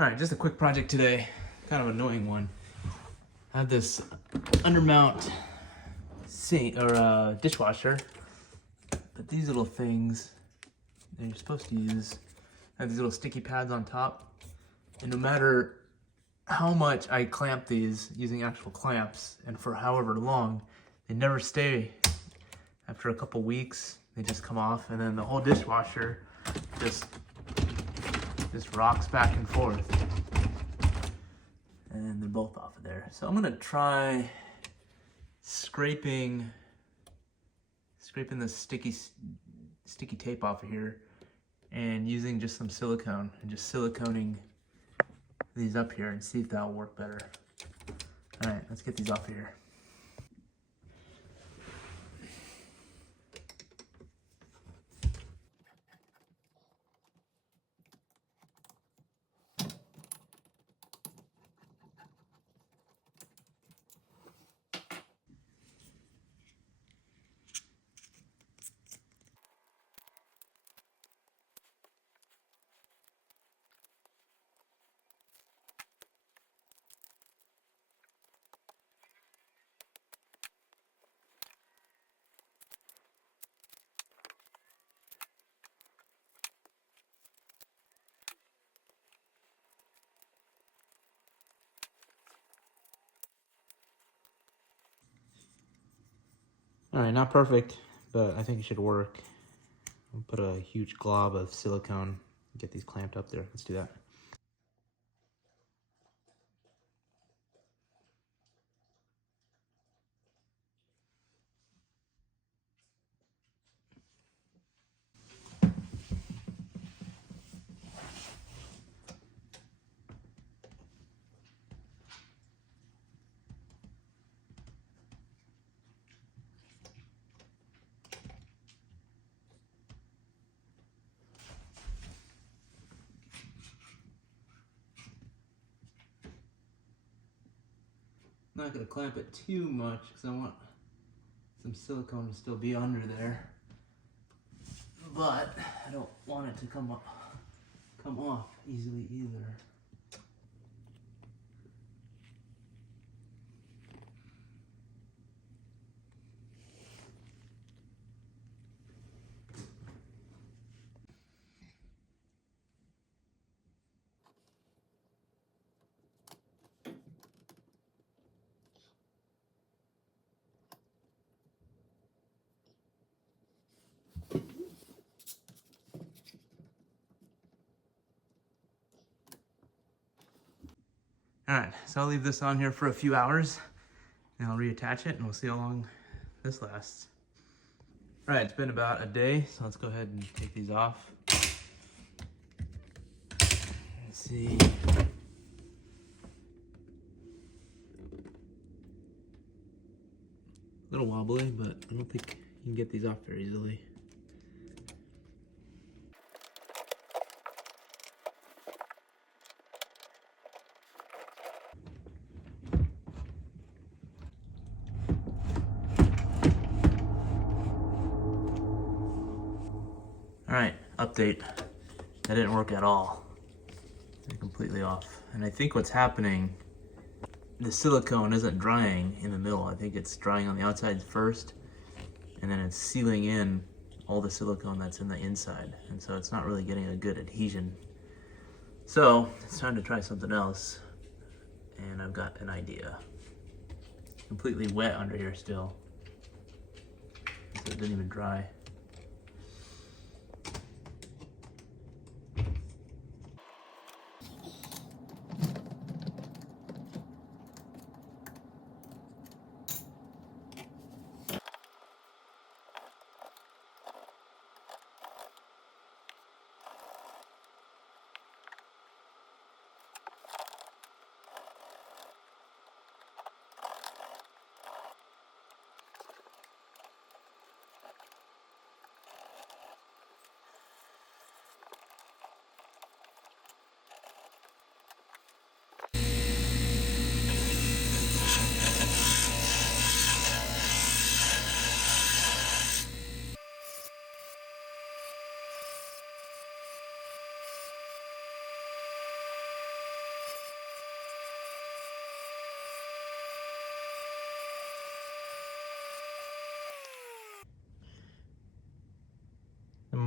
All right, just a quick project today, kind of annoying one. I have this undermount sink or dishwasher, but these little things that you're supposed to use have these little sticky pads on top, and no matter how much I clamp these using actual clamps and for however long, they never stay. After a couple weeks, they just come off, and then the whole dishwasher just rocks back and forth. And they're both off of there. So I'm gonna try scraping the sticky tape off of here and using just some silicone and just siliconing these up here and see if that'll work better. All right, let's get these off of here. All right, not perfect, but I think it should work. I'll put a huge glob of silicone, get these clamped up there. Let's do that. I'm not gonna clamp it too much because I want some silicone to still be under there, but I don't want it to come off easily either. All right, so I'll leave this on here for a few hours and I'll reattach it and we'll see how long this lasts. All right, it's been about a day, so let's go ahead and take these off. Let's see. A little wobbly, but I don't think you can get these off very easily. All right, update. That didn't work at all. They're completely off. And I think what's happening, the silicone isn't drying in the middle. I think it's drying on the outside first, and then it's sealing in all the silicone that's in the inside. And so it's not really getting a good adhesion. So it's time to try something else. And I've got an idea. Completely wet under here still. So it didn't even dry.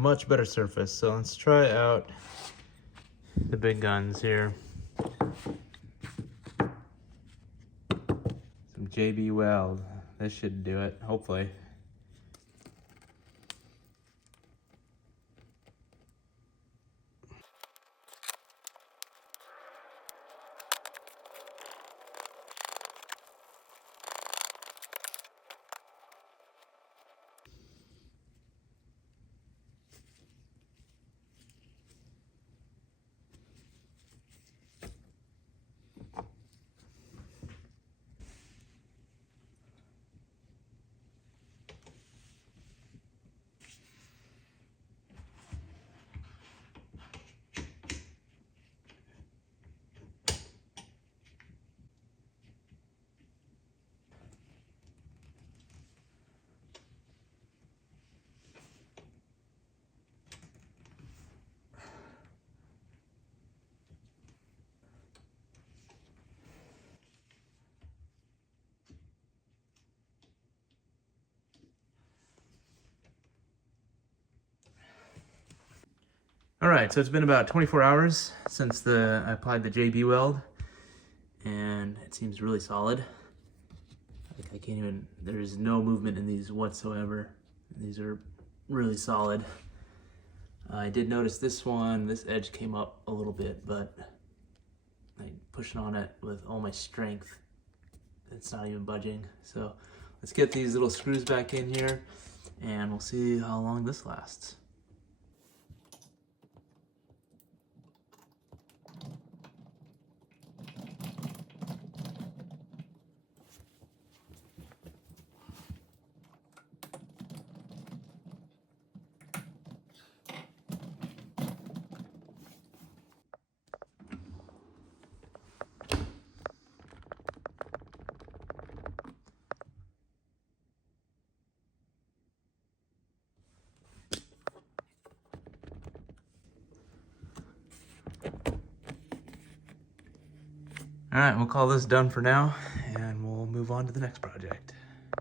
much better surface. So let's try out the big guns here. Some JB Weld. This should do it, hopefully. All right, so it's been about 24 hours since I applied the JB Weld, and it seems really solid. Like I can't even, there's no movement in these whatsoever. These are really solid. I did notice this edge came up a little bit, but I pushing on it with all my strength, it's not even budging. So let's get these little screws back in here, and we'll see how long this lasts. All right, we'll call this done for now, and we'll move on to the next project.